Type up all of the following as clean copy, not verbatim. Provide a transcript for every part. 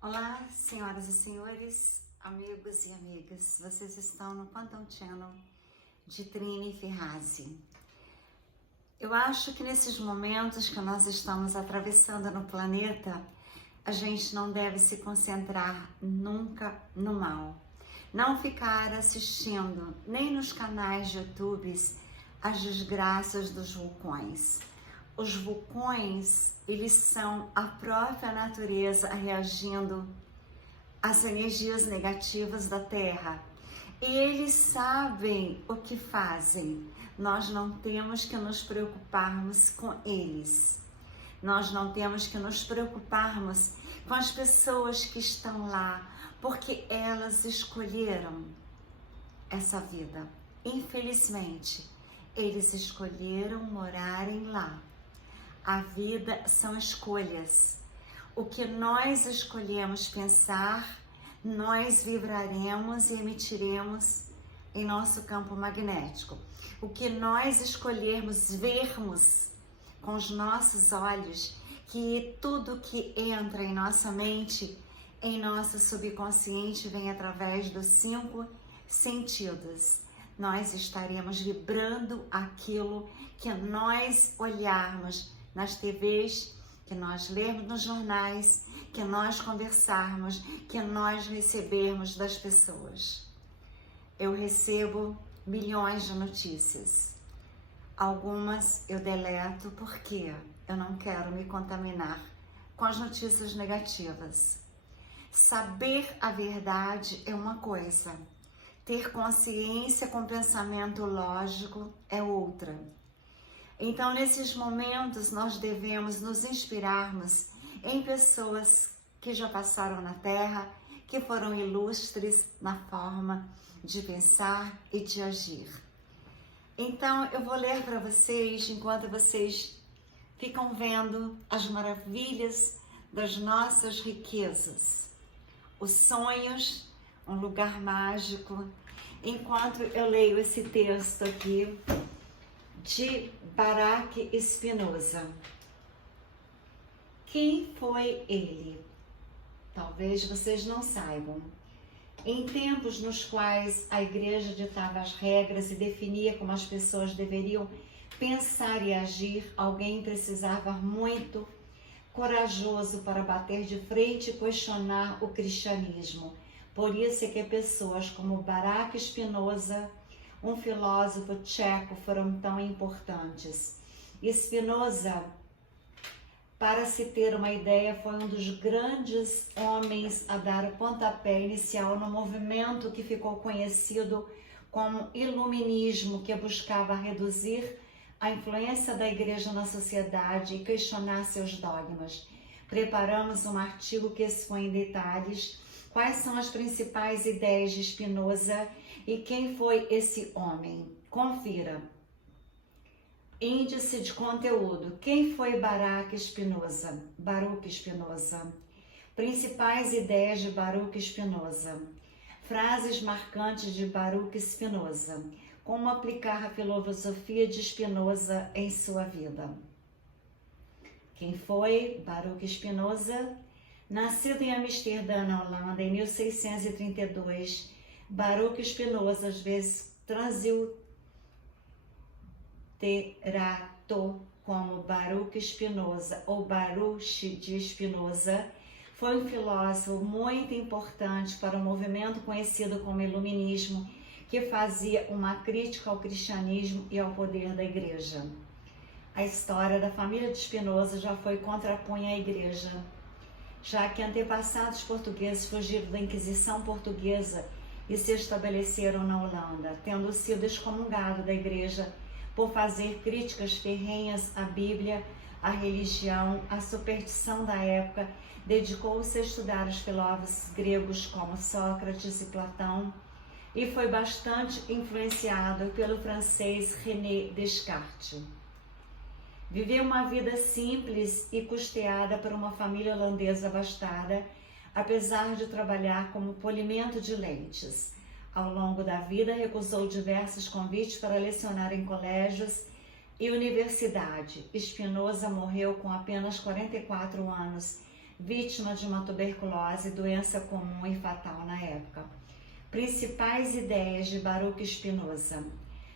Olá, senhoras e senhores, amigos e amigas. Vocês estão no Quantum Channel de Trini Ferrazzi. Eu acho que nesses momentos que nós estamos atravessando no planeta, a gente não deve se concentrar nunca no mal. Não ficar assistindo nem nos canais de YouTube as desgraças dos vulcões. Os vulcões, eles são a própria natureza reagindo às energias negativas da Terra. E eles sabem o que fazem. Nós não temos que nos preocuparmos com eles. Nós não temos que nos preocuparmos com as pessoas que estão lá, porque elas escolheram essa vida. Infelizmente, eles escolheram morarem lá. A vida são escolhas. O que nós escolhemos pensar, nós vibraremos e emitiremos em nosso campo magnético. O que nós escolhermos vermos com os nossos olhos, que tudo que entra em nossa mente, em nosso subconsciente, vem através dos 5 sentidos. Nós estaremos vibrando aquilo que nós olharmos nas TVs, que nós lermos nos jornais, que nós conversarmos, que nós recebermos das pessoas. Eu recebo milhões de notícias. Algumas eu deleto porque eu não quero me contaminar com as notícias negativas. Saber a verdade é uma coisa, ter consciência com pensamento lógico é outra. Então, nesses momentos, nós devemos nos inspirarmos em pessoas que já passaram na Terra, que foram ilustres na forma de pensar e de agir. Então, eu vou ler para vocês, enquanto vocês ficam vendo as maravilhas das nossas riquezas. Os sonhos, um lugar mágico. Enquanto eu leio esse texto aqui, de Baruch Spinoza. Quem foi ele? Talvez vocês não saibam. Em tempos nos quais a igreja ditava as regras e definia como as pessoas deveriam pensar e agir, alguém precisava muito corajoso para bater de frente e questionar o cristianismo. Por isso é que pessoas como Baruch Spinoza, um filósofo tcheco, foram tão importantes. Spinoza, para se ter uma ideia, foi um dos grandes homens a dar o pontapé inicial no movimento que ficou conhecido como Iluminismo, que buscava reduzir a influência da igreja na sociedade e questionar seus dogmas. Preparamos um artigo que expõe em detalhes quais são as principais ideias de Spinoza e quem foi esse homem. Confira. Índice de conteúdo. Quem foi Baruch Spinoza? Baruch Spinoza. Principais ideias de Baruch Spinoza. Frases marcantes de Baruch Spinoza. Como aplicar a filosofia de Spinoza em sua vida. Quem foi Baruch Spinoza? Nascido em Amsterdã, na Holanda, em 1632, Baruch Spinoza, às vezes transliterato como Baruch Spinoza ou Baruch de Spinoza, foi um filósofo muito importante para o movimento conhecido como Iluminismo, que fazia uma crítica ao cristianismo e ao poder da igreja. A história da família de Spinoza já foi contrapunha à igreja, já que antepassados portugueses fugiram da Inquisição portuguesa e se estabeleceram na Holanda, tendo sido excomungados da igreja por fazer críticas ferrenhas à Bíblia, à religião, à superstição da época, dedicou-se a estudar os filósofos gregos como Sócrates e Platão e foi bastante influenciado pelo francês René Descartes. Viveu uma vida simples e custeada por uma família holandesa abastada, apesar de trabalhar como polimento de lentes. Ao longo da vida, recusou diversos convites para lecionar em colégios e universidade. Spinoza morreu com apenas 44 anos vítima de uma tuberculose, doença comum e fatal na época. Principais ideias de Baruch Spinoza.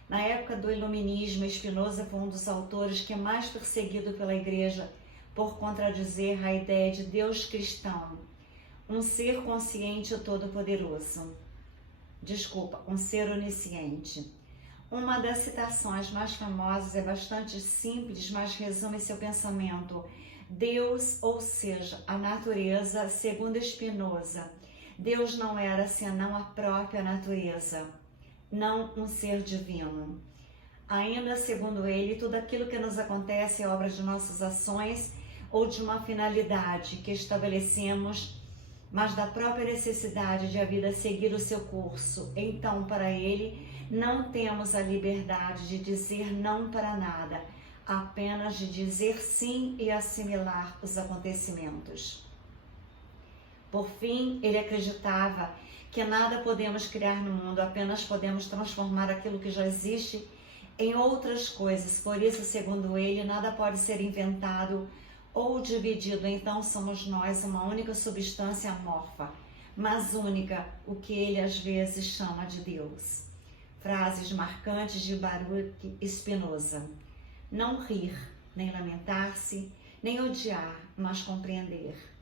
Na época do Iluminismo, Spinoza foi um dos autores que é mais perseguido pela Igreja por contradizer a ideia de Deus cristão, um ser consciente e todo-poderoso. Um ser onisciente. Uma das citações mais famosas é bastante simples, mas resume seu pensamento. Deus, ou seja, a natureza, segundo Spinoza, Deus não era senão a própria natureza, não um ser divino. Ainda segundo ele, tudo aquilo que nos acontece é obra de nossas ações ou de uma finalidade que estabelecemos, mas da própria necessidade de a vida seguir o seu curso. Então, para ele, não temos a liberdade de dizer não para nada, apenas de dizer sim e assimilar os acontecimentos. Por fim, ele acreditava que nada podemos criar no mundo, apenas podemos transformar aquilo que já existe em outras coisas. Por isso, segundo ele, nada pode ser inventado ou dividido. Então somos nós uma única substância amorfa, mas única, o que ele às vezes chama de Deus. Frases marcantes de Baruch Spinoza. Não rir, nem lamentar-se, nem odiar, mas compreender.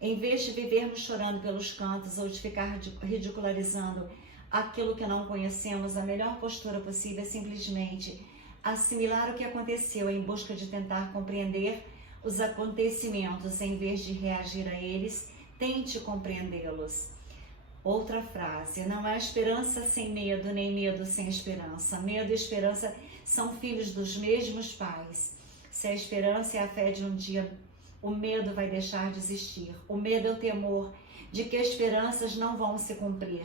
Em vez de vivermos chorando pelos cantos ou de ficar ridicularizando aquilo que não conhecemos, a melhor postura possível é simplesmente assimilar o que aconteceu em busca de tentar compreender os acontecimentos. Em vez de reagir a eles, tente compreendê-los. Outra frase, não há esperança sem medo, nem medo sem esperança. Medo e esperança são filhos dos mesmos pais. Se a esperança é a fé de um dia, o medo vai deixar de existir. O medo é o temor de que as esperanças não vão se cumprir.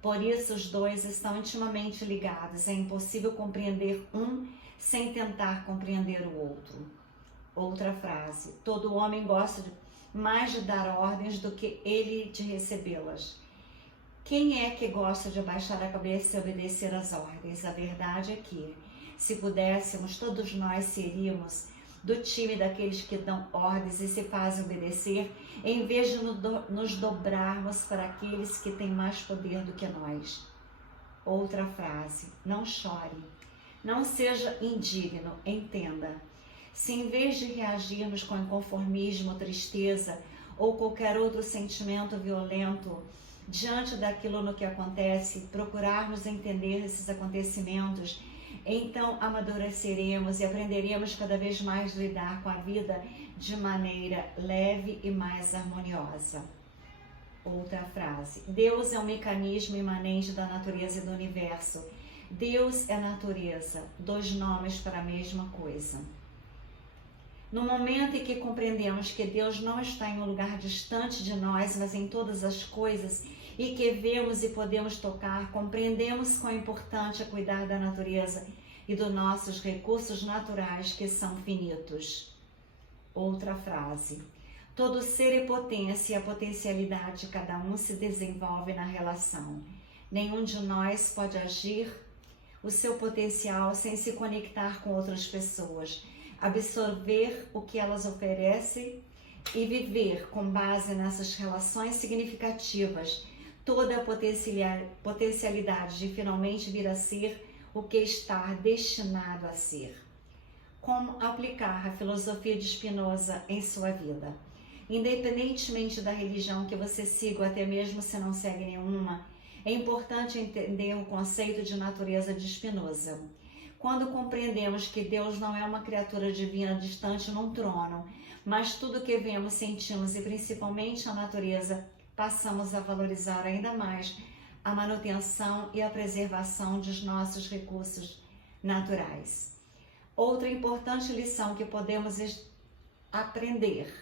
Por isso, os dois estão intimamente ligados. É impossível compreender um sem tentar compreender o outro. Outra frase, todo homem gosta mais de dar ordens do que ele de recebê-las. Quem é que gosta de abaixar a cabeça e obedecer às ordens? A verdade é que, se pudéssemos, todos nós seríamos do time daqueles que dão ordens e se fazem obedecer, em vez de nos dobrarmos para aqueles que têm mais poder do que nós. Outra frase, não chore, não seja indigno, entenda. Se em vez de reagirmos com inconformismo, tristeza ou qualquer outro sentimento violento diante daquilo no que acontece, procurarmos entender esses acontecimentos, então amadureceremos e aprenderemos cada vez mais a lidar com a vida de maneira leve e mais harmoniosa. Outra frase, Deus é um mecanismo imanente da natureza e do universo. Deus é natureza, dois nomes para a mesma coisa. No momento em que compreendemos que Deus não está em um lugar distante de nós, mas em todas as coisas, e que vemos e podemos tocar, compreendemos quão importante é cuidar da natureza e dos nossos recursos naturais que são finitos. Outra frase. Todo ser é potência e a potencialidade de cada um se desenvolve na relação. Nenhum de nós pode agir o seu potencial sem se conectar com outras pessoas, absorver o que elas oferecem e viver com base nessas relações significativas toda a potencialidade de finalmente vir a ser o que está destinado a ser. Como aplicar a filosofia de Spinoza em sua vida? Independentemente da religião que você siga, ou até mesmo se não segue nenhuma, é importante entender o conceito de natureza de Spinoza. Quando compreendemos que Deus não é uma criatura divina distante num trono, mas tudo que vemos, sentimos e principalmente a natureza, passamos a valorizar ainda mais a manutenção e a preservação dos nossos recursos naturais. Outra importante lição que podemos aprender,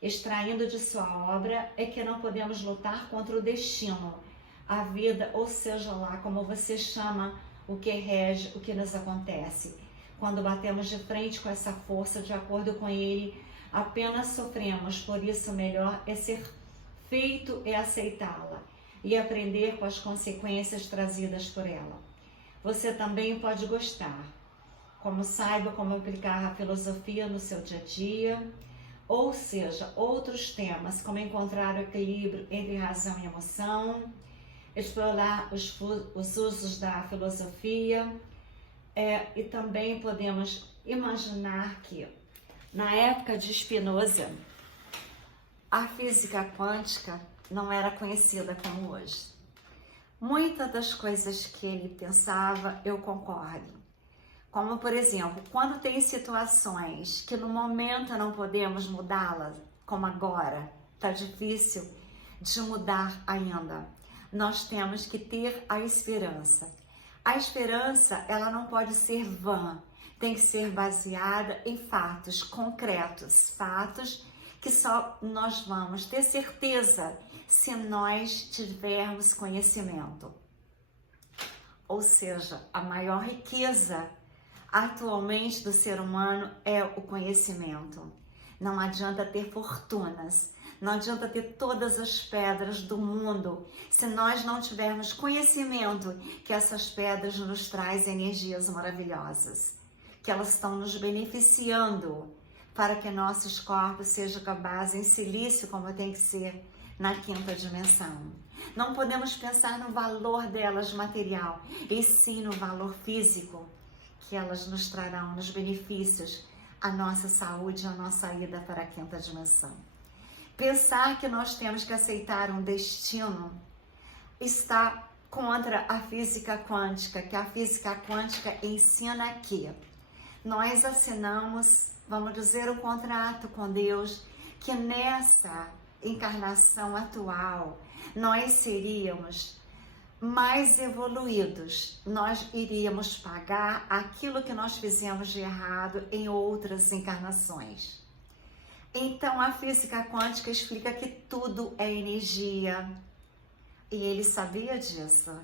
extraindo de sua obra, é que não podemos lutar contra o destino, a vida, ou seja lá como você chama o que rege, o que nos acontece. Quando batemos de frente com essa força, de acordo com ele, apenas sofremos, por isso melhor é ser feito e aceitá-la e aprender com as consequências trazidas por ela. Você também pode gostar, como saiba como aplicar a filosofia no seu dia a dia, ou seja, outros temas, como encontrar o equilíbrio entre razão e emoção, explorar os usos da filosofia, e também podemos imaginar que, na época de Spinoza, a física quântica não era conhecida como hoje. Muitas das coisas que ele pensava, eu concordo. Como, por exemplo, quando tem situações que no momento não podemos mudá-las, como agora, está difícil de mudar ainda, nós temos que ter a esperança. A esperança, ela não pode ser vã, tem que ser baseada em fatos concretos, fatos que só nós vamos ter certeza se nós tivermos conhecimento. Ou seja, a maior riqueza atualmente do ser humano é o conhecimento. Não adianta ter fortunas, não adianta ter todas as pedras do mundo, se nós não tivermos conhecimento que essas pedras nos trazem energias maravilhosas, que elas estão nos beneficiando para que nossos corpos sejam com a base em silício, como tem que ser na quinta dimensão. Não podemos pensar no valor delas material, e sim no valor físico, que elas nos trarão nos benefícios, a nossa saúde, a nossa ida para a quinta dimensão. Pensar que nós temos que aceitar um destino está contra a física quântica, que a física quântica ensina que nós assinamos, vamos dizer, um contrato com Deus, que nessa encarnação atual nós seríamos mais evoluídos, nós iríamos pagar aquilo que nós fizemos de errado em outras encarnações. Então a física quântica explica que tudo é energia, e ele sabia disso,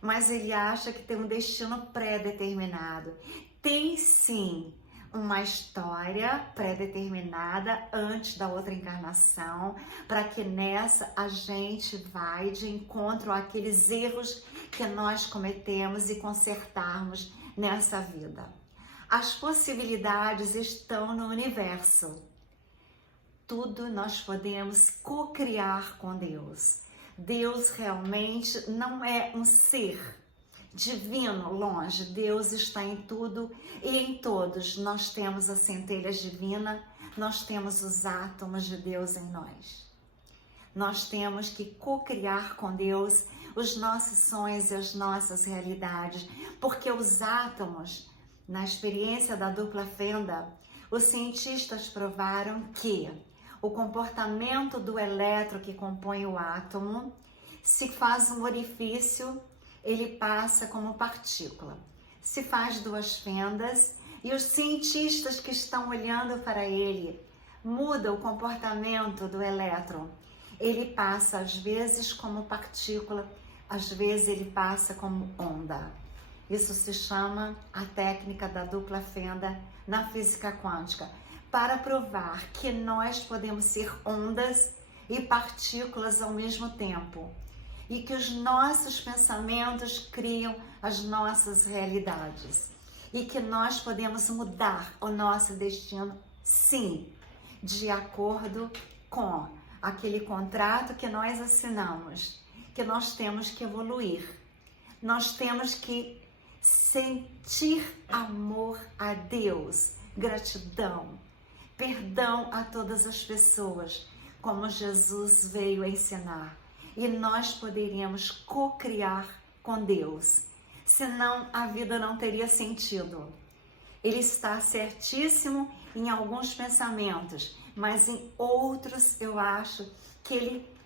mas ele acha que tem um destino pré-determinado. Tem sim uma história pré-determinada antes da outra encarnação, para que nessa a gente vai de encontro àqueles erros que nós cometemos e consertarmos nessa vida. As possibilidades estão no universo. Tudo nós podemos co-criar com Deus. Deus realmente não é um ser divino longe, Deus está em tudo e em todos. Nós temos a centelha divina, nós temos os átomos de Deus em nós. Nós temos que co-criar com Deus os nossos sonhos e as nossas realidades, porque os átomos, na experiência da dupla fenda, os cientistas provaram que o comportamento do elétron que compõe o átomo, se faz um orifício, ele passa como partícula. Se faz duas fendas e os cientistas que estão olhando para ele mudam o comportamento do elétron. Ele passa às vezes como partícula, às vezes ele passa como onda. Isso se chama a técnica da dupla fenda na física quântica, para provar que nós podemos ser ondas e partículas ao mesmo tempo, e que os nossos pensamentos criam as nossas realidades, e que nós podemos mudar o nosso destino, sim, de acordo com aquele contrato que nós assinamos, que nós temos que evoluir. Nós temos que sentir amor a Deus, gratidão, perdão a todas as pessoas, como Jesus veio ensinar. E nós poderíamos co-criar com Deus, senão a vida não teria sentido. Ele está certíssimo em alguns pensamentos, mas em outros eu acho que ele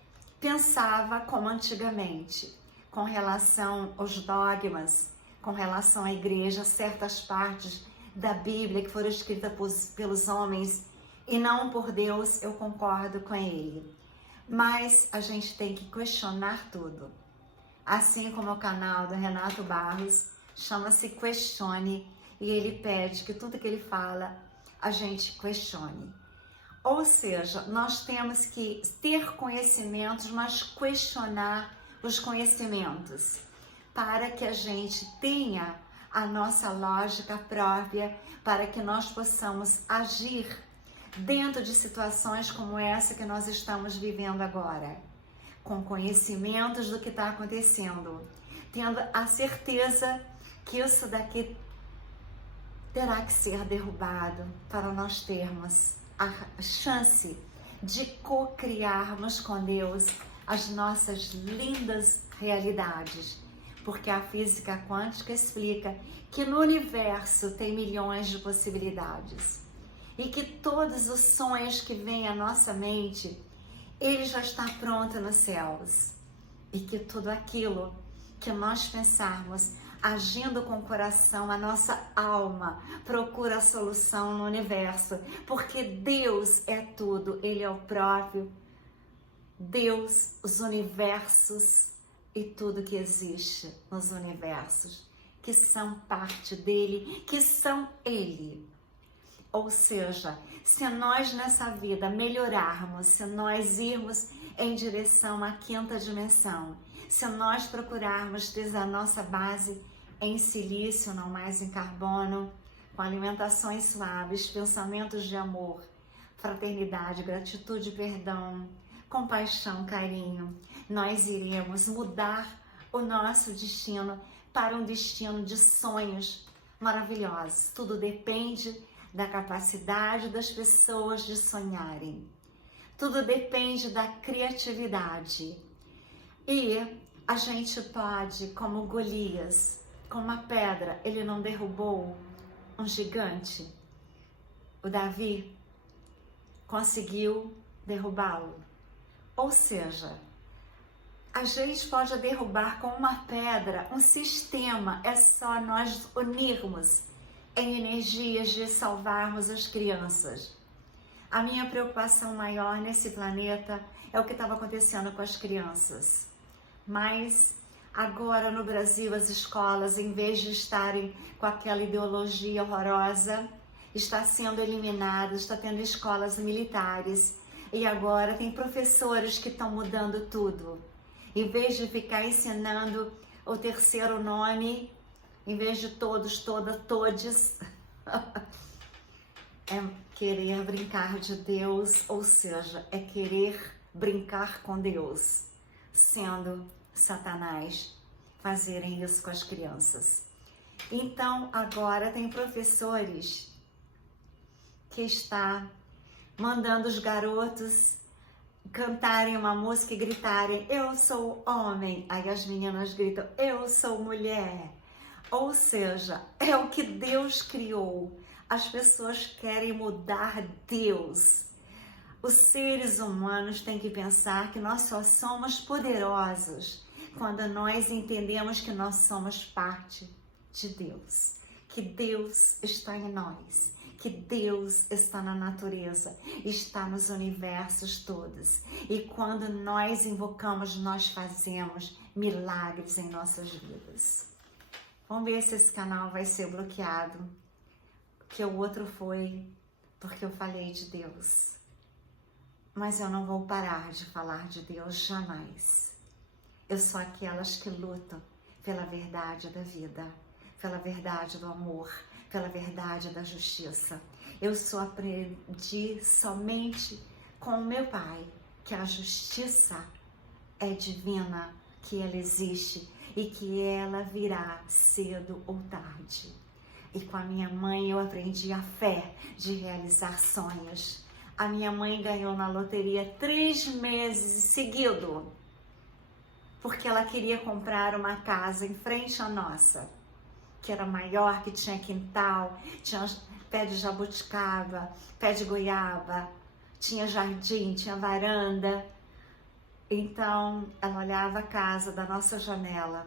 pensava como antigamente, com relação aos dogmas, com relação à igreja, certas partes da Bíblia que foram escritas pelos homens e não por Deus, eu concordo com ele. Mas a gente tem que questionar tudo. Assim como o canal do Renato Barros chama-se Questione, e ele pede que tudo que ele fala a gente questione. Ou seja, nós temos que ter conhecimentos, mas questionar os conhecimentos, para que a gente tenha a nossa lógica própria, para que nós possamos agir dentro de situações como essa que nós estamos vivendo agora, com conhecimentos do que está acontecendo, tendo a certeza que isso daqui terá que ser derrubado para nós termos a chance de co-criarmos com Deus as nossas lindas realidades, porque a física quântica explica que no universo tem milhões de possibilidades e que todos os sonhos que vêm à nossa mente, ele já está pronto nos céus, e que tudo aquilo que nós pensarmos, agindo com o coração, a nossa alma procura a solução no universo, porque Deus é tudo, Ele é o próprio Deus, os universos e tudo que existe nos universos, que são parte dele, que são Ele. Ou seja, se nós nessa vida melhorarmos, se nós irmos em direção à quinta dimensão, se nós procurarmos ter a nossa base em silício, não mais em carbono, com alimentações suaves, pensamentos de amor, fraternidade, gratitude, perdão, compaixão, carinho, nós iremos mudar o nosso destino para um destino de sonhos maravilhosos. Tudo depende da capacidade das pessoas de sonharem. Tudo depende da criatividade. E a gente pode, como Golias, com uma pedra, ele não derrubou um gigante. O Davi conseguiu derrubá-lo. Ou seja, a gente pode derrubar com uma pedra um sistema, é só nós unirmos em energias de salvarmos as crianças. A minha preocupação maior nesse planeta é o que estava acontecendo com as crianças. Mas agora no Brasil as escolas, em vez de estarem com aquela ideologia horrorosa, está sendo eliminada, está tendo escolas militares e agora tem professores que estão mudando tudo. Em vez de ficar ensinando o terceiro nome, em vez de todos, toda, todes, é querer brincar de Deus, ou seja, é querer brincar com Deus, sendo Satanás, fazerem isso com as crianças. Então, agora tem professores que está mandando os garotos cantarem uma música e gritarem: eu sou homem. Aí as meninas gritam: eu sou mulher. Ou seja, é o que Deus criou. As pessoas querem mudar Deus. Os seres humanos têm que pensar que nós só somos poderosos quando nós entendemos que nós somos parte de Deus, que Deus está em nós, que Deus está na natureza, está nos universos todos. E quando nós invocamos, nós fazemos milagres em nossas vidas. Vamos ver se esse canal vai ser bloqueado, que o outro foi porque eu falei de Deus. Mas eu não vou parar de falar de Deus jamais. Eu sou aquelas que lutam pela verdade da vida, pela verdade do amor, pela verdade da justiça. Eu só aprendi somente com o meu Pai que a justiça é divina, que ela existe e que ela virá cedo ou tarde. E com a minha mãe eu aprendi a fé de realizar sonhos. A minha mãe ganhou na loteria 3 meses seguidos, porque ela queria comprar uma casa em frente à nossa, que era maior, que tinha quintal, tinha pé de jabuticaba, pé de goiaba, tinha jardim, tinha varanda. Então, ela olhava a casa da nossa janela.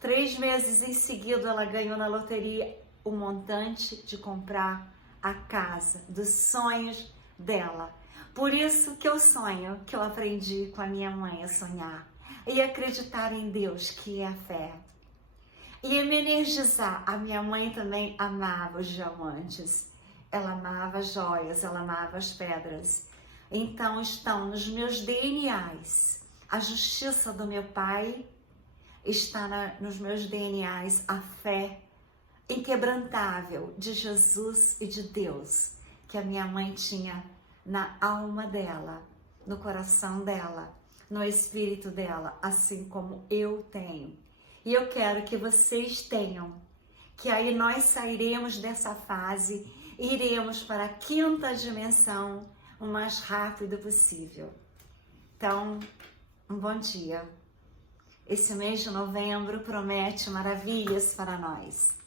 3 meses em seguida, ela ganhou na loteria o montante de comprar a casa dos sonhos dela. Por isso que eu sonho, que eu aprendi com a minha mãe a sonhar e acreditar em Deus, que é a fé. E me energizar. A minha mãe também amava os diamantes, ela amava as joias, ela amava as pedras. Então estão nos meus DNAs. A justiça do meu pai está nos meus DNAs, a fé inquebrantável de Jesus e de Deus, que a minha mãe tinha na alma dela, no coração dela, no espírito dela, assim como eu tenho. E eu quero que vocês tenham, que aí nós sairemos dessa fase e iremos para a 5ª dimensão o mais rápido possível. Então, um bom dia. Esse mês de novembro promete maravilhas para nós.